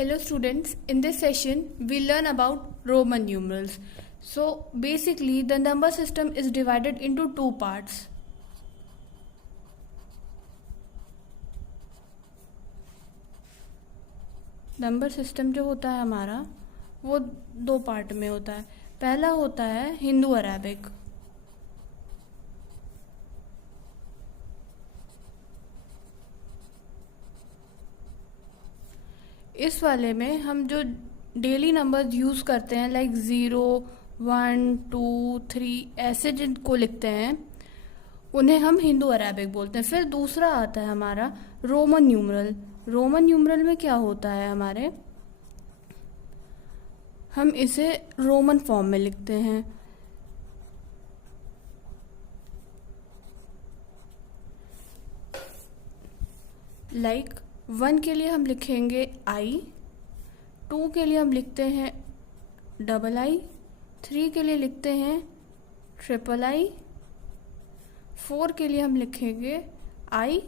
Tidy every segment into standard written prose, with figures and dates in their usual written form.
Hello students, in this session we learn about Roman numerals. So basically the number system is divided into two parts. Number system जो होता है हमारा वो दो part में होता है. पहला होता है हिंदू अरेबिक. इस वाले में हम जो डेली नंबर यूज़ करते हैं लाइक 0, 1, 2, 3 ऐसे जिनको लिखते हैं उन्हें हम हिंदू अरेबिक बोलते हैं. फिर दूसरा आता है हमारा रोमन न्यूमरल. रोमन न्यूमरल में क्या होता है हमारे, हम इसे रोमन फॉर्म में लिखते हैं. लाइक 1 के लिए हम लिखेंगे I, 2 के लिए हम लिखते हैं I, 3 के लिए लिखते हैं I, 4 के लिए हम लिखेंगे I,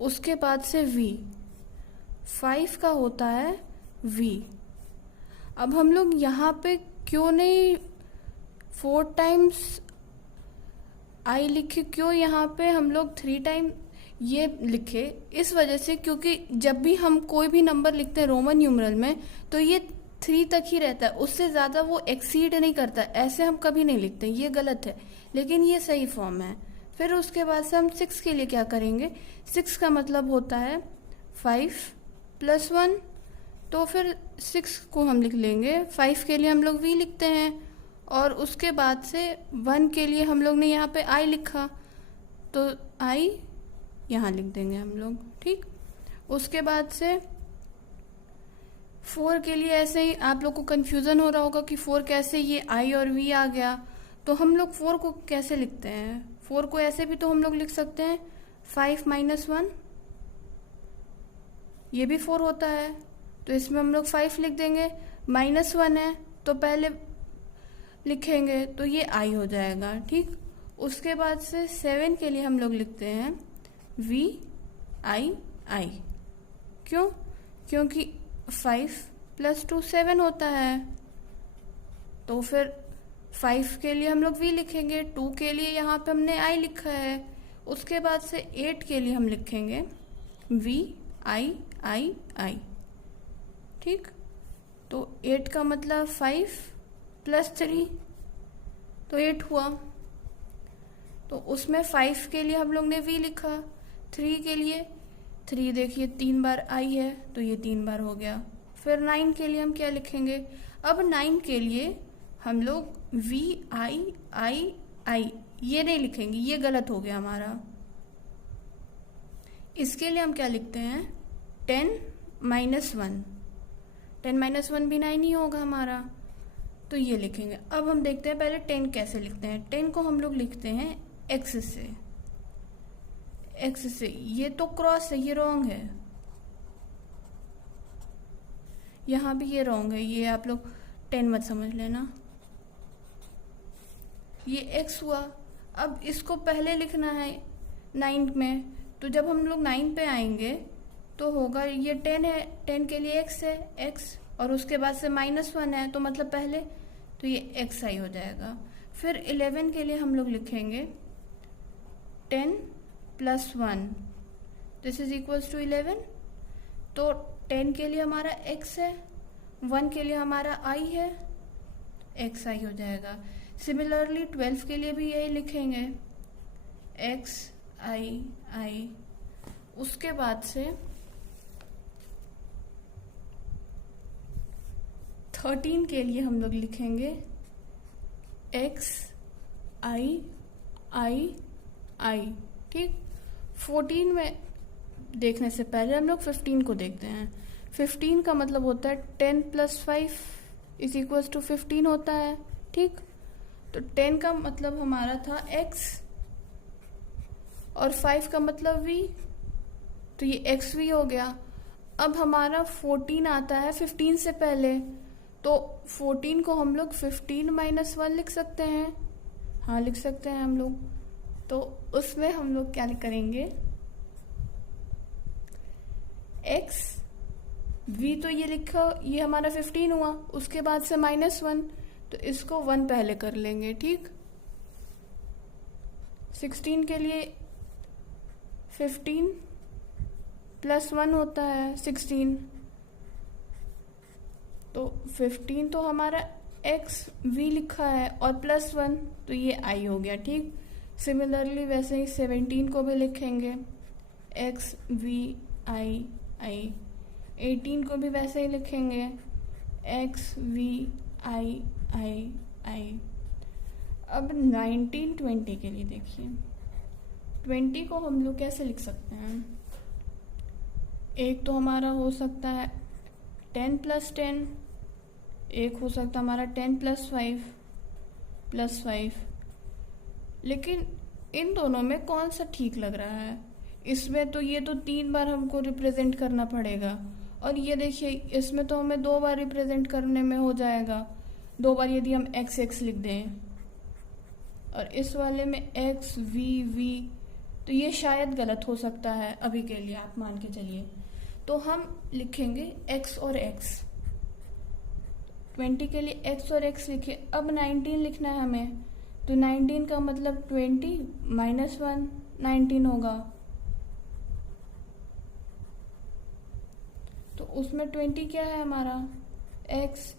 उसके बाद से V, 5 का होता है V. अब हम लोग यहाँ पे क्यों नहीं 4 टाइम्स I लिखे, क्यों यहाँ पे हम लोग 3 टाइम ये लिखे, इस वजह से क्योंकि जब भी हम कोई भी नंबर लिखते हैं रोमन न्यूमरल में तो ये 3 तक ही रहता है, उससे ज़्यादा वो एक्सीड नहीं करता. ऐसे हम कभी नहीं लिखते, ये गलत है, लेकिन ये सही फॉर्म है. फिर उसके बाद से हम 6 के लिए क्या करेंगे, 6 का मतलब होता है 5 + 1, तो फिर 6 को हम लिख लेंगे. 5 के लिए हम लोग V लिखते हैं और उसके बाद से 1 के लिए हम लोग ने यहाँ पे I लिखा तो I यहाँ लिख देंगे हम लोग. ठीक, उसके बाद से 4 के लिए ऐसे ही आप लोग को कंफ्यूजन हो रहा होगा कि 4 कैसे ये I और V आ गया, तो हम लोग 4 को कैसे लिखते हैं. 4 को ऐसे भी तो हम लोग लिख सकते हैं 5 - 1, ये भी 4 होता है, तो इसमें हम लोग 5 लिख देंगे. -1 है तो पहले लिखेंगे तो ये I हो जाएगा. ठीक, उसके बाद से 7 के लिए हम लोग लिखते हैं V I I. क्यों, क्योंकि 5 + 2 7 होता है, तो फिर 5 के लिए हम लोग V लिखेंगे, 2 के लिए यहाँ पे हमने I लिखा है. उसके बाद से 8 के लिए हम लिखेंगे V I I I. ठीक, तो 8 का मतलब 5 + 3 तो 8 हुआ, तो उसमें 5 के लिए हम लोग ने V लिखा. 3 के लिए 3 देखिए 3 बार I है तो ये 3 बार हो गया. फिर 9 के लिए हम क्या लिखेंगे, अब 9 के लिए हम लोग V I I I ये नहीं लिखेंगे, ये गलत हो गया हमारा. इसके लिए हम क्या लिखते हैं 10 - 1. 10 - 1 भी 9 ही होगा हमारा, तो ये लिखेंगे. अब हम देखते हैं पहले 10 कैसे लिखते हैं. 10 को हम लोग लिखते हैं X से. X से ये तो क्रॉस है, ये रॉन्ग है, यहाँ भी ये रॉन्ग है, ये आप लोग 10 मत समझ लेना. ये X हुआ. अब इसको पहले लिखना है 9 में, तो जब हम लोग 9 पे आएंगे तो होगा ये 10 है, 10 के लिए X है X, और उसके बाद से -1 है तो मतलब पहले, तो ये XI हो जाएगा. फिर 11 के लिए हम लोग लिखेंगे 10 + 1 दिस इज इक्वल्स टू 11. तो 10 के लिए हमारा X है, 1 के लिए हमारा I है, XI हो जाएगा. सिमिलरली 12 के लिए भी यही लिखेंगे XI. उसके बाद से 13 के लिए हम लोग लिखेंगे XI. ठीक, 14 में देखने से पहले हम लोग 15 को देखते हैं. 15 का मतलब होता है 10 + 5 = 15 होता है. ठीक, तो 10 का मतलब हमारा था X और 5 का मतलब V, तो ये XV हो गया. अब हमारा 14 आता है 15 से पहले, तो 14 को हम लोग 15 - 1 लिख सकते हैं. हाँ लिख सकते हैं हम लोग. तो उसमें हम लोग क्या करेंगे, X v तो ये लिखा, ये हमारा 15 हुआ, उसके बाद से -1, तो इसको 1 पहले कर लेंगे, ठीक। 16 के लिए 15 + 1 होता है 16, तो 15 तो हमारा एक्स v लिखा है और +1 तो ये i हो गया, ठीक। सिमिलरली वैसे ही 17 को भी लिखेंगे एक्स v i i, 18 को भी वैसे ही लिखेंगे x v i i i। अब 19 20 के लिए देखिए, 20 को हम लोग कैसे लिख सकते हैं। एक तो हमारा हो सकता है 10 + 10, एक हो सकता है हमारा 10 + 5 लेकिन इन दोनों में कौन सा ठीक लग रहा है। इसमें तो ये तो 3 बार हमको रिप्रेजेंट करना पड़ेगा, और ये देखिए इसमें तो हमें 2 बार रिप्रेजेंट करने में हो जाएगा। 2 बार यदि हम x लिख दें, और इस वाले में x v, तो ये शायद गलत हो सकता है, अभी के लिए आप मान के चलिए। तो हम लिखेंगे x और x, 20 के लिए x और x लिखे। अब 19 लिखना है हमें, तो 19 का मतलब 20 - 1 19 होगा, तो उसमें 20 क्या है हमारा x,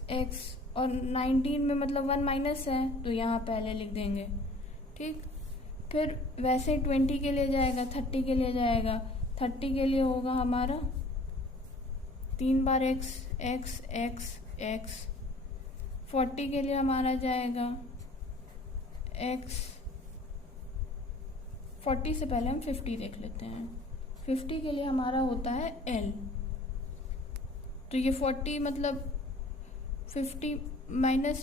और 19 में मतलब 1 माइनस है, तो यहाँ पहले लिख देंगे, ठीक। फिर वैसे ही 20 के लिए जाएगा, 30 के लिए जाएगा, 30 के लिए होगा हमारा 3 बार x, 40 के लिए हमारा जाएगा x, 40 से पहले हम 50 देख लेते हैं। 50 के लिए हमारा होता है l, तो ये 40 मतलब 50 -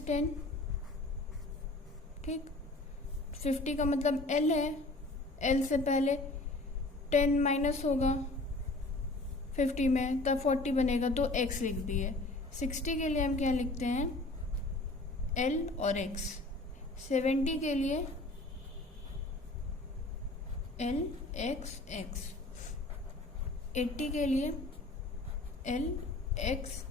10, ठीक। 50 का मतलब l है, l से पहले 10 माइनस होगा 50 में, तब 40 बनेगा, तो x लिख दिए। 60 के लिए हम क्या लिखते हैं l और x, 70 के लिए l x, 80 के लिए l x।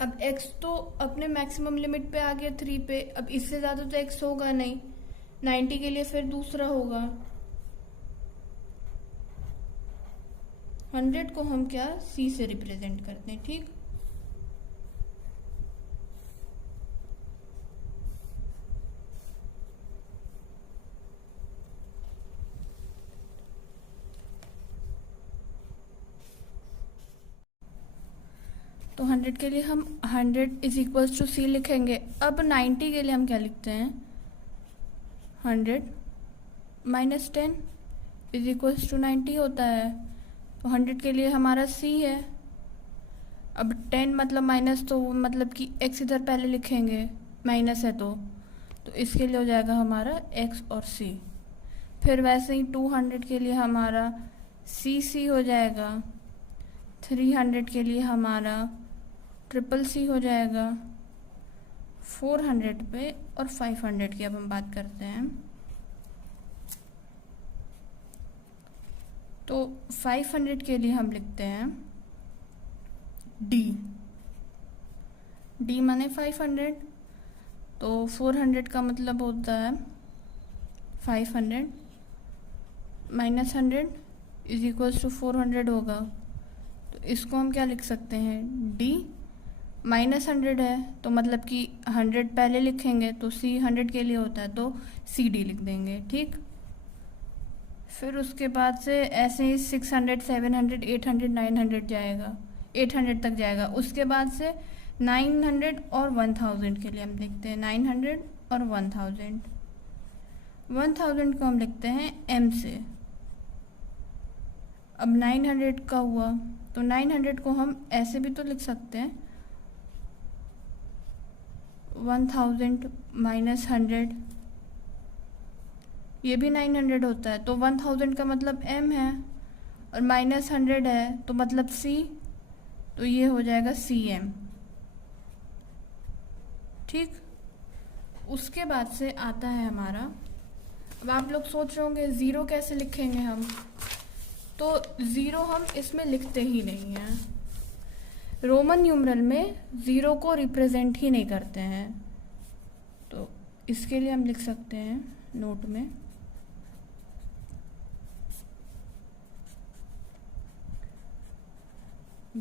अब x तो अपने मैक्सिमम लिमिट पे आ गया 3 पे, अब इससे ज़्यादा तो x होगा नहीं। 90 के लिए फिर दूसरा होगा, 100 को हम क्या c से रिप्रेजेंट करते हैं, ठीक। तो 100 के लिए हम 100 = c लिखेंगे। अब 90 के लिए हम क्या लिखते हैं 100 - 10 = 90 होता है, तो 100 के लिए हमारा c है। अब 10 मतलब माइनस, तो मतलब कि x इधर पहले लिखेंगे, माइनस है तो इसके लिए हो जाएगा हमारा x और c। फिर वैसे ही 200 के लिए हमारा c हो जाएगा, 300 के लिए हमारा CCC हो जाएगा, 400 पे, और 500 की अब हम बात करते हैं। तो 500 के लिए हम लिखते हैं D माने 500, तो 400 का मतलब होता है 500 - 100 = 400 होगा। तो इसको हम क्या लिख सकते हैं D -100 है, तो मतलब कि 100 पहले लिखेंगे, तो C 100 के लिए होता है, तो CD लिख देंगे, ठीक। फिर उसके बाद से ऐसे ही 600 700 800 900 जाएगा, 800 तक जाएगा। उसके बाद से 900 और 1000 के लिए हम लिखते हैं 900 और 1000 को हम लिखते हैं M से। अब 900 का हुआ, तो 900 को हम ऐसे भी तो लिख सकते हैं 1000 - 100, ये भी 900 होता है, तो 1000 का मतलब M है और -100 है तो मतलब C, तो ये हो जाएगा CM, ठीक। उसके बाद से आता है हमारा, अब आप लोग सोच रहे होंगे 0 कैसे लिखेंगे हम, तो 0 हम इसमें लिखते ही नहीं हैं। रोमन न्यूमरल में 0 को रिप्रेजेंट ही नहीं करते हैं, तो इसके लिए हम लिख सकते हैं नोट में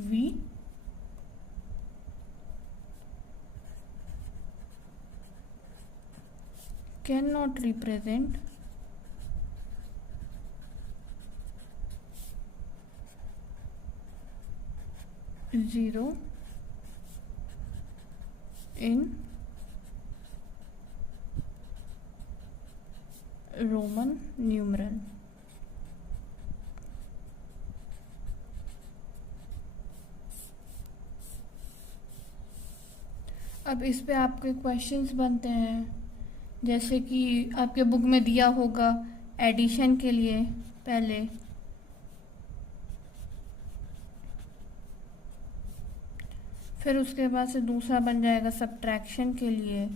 V cannot represent zero in Roman numeral। अब इस पे आपके क्वेश्चंस बनते हैं, जैसे कि आपके बुक में दिया होगा एडिशन के लिए पहले, फिर उसके बाद से दूसरा बन जाएगा सब्ट्रैक्शन के लिए,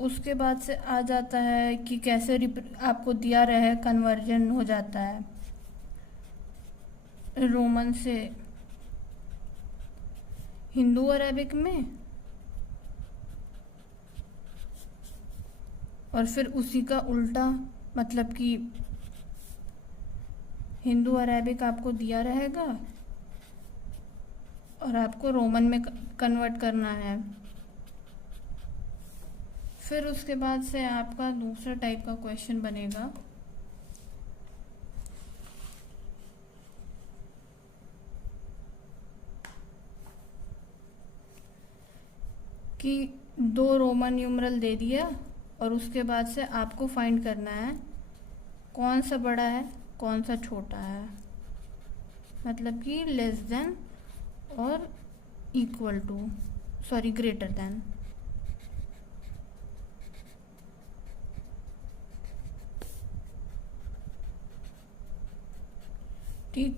उसके बाद से आ जाता है कि कैसे आपको दिया रहे कन्वर्जन हो जाता है रोमन से हिंदू अरेबिक में, और फिर उसी का उल्टा, मतलब कि हिंदू अरेबिक आपको दिया रहेगा और आपको रोमन में कन्वर्ट करना है। फिर उसके बाद से आपका दूसरा टाइप का क्वेश्चन बनेगा कि 2 रोमन न्यूमरल दे दिया और उसके बाद से आपको फाइंड करना है कौन सा बड़ा है कौन सा छोटा है, मतलब कि लेस देन और equal to, sorry greater than. ठीक।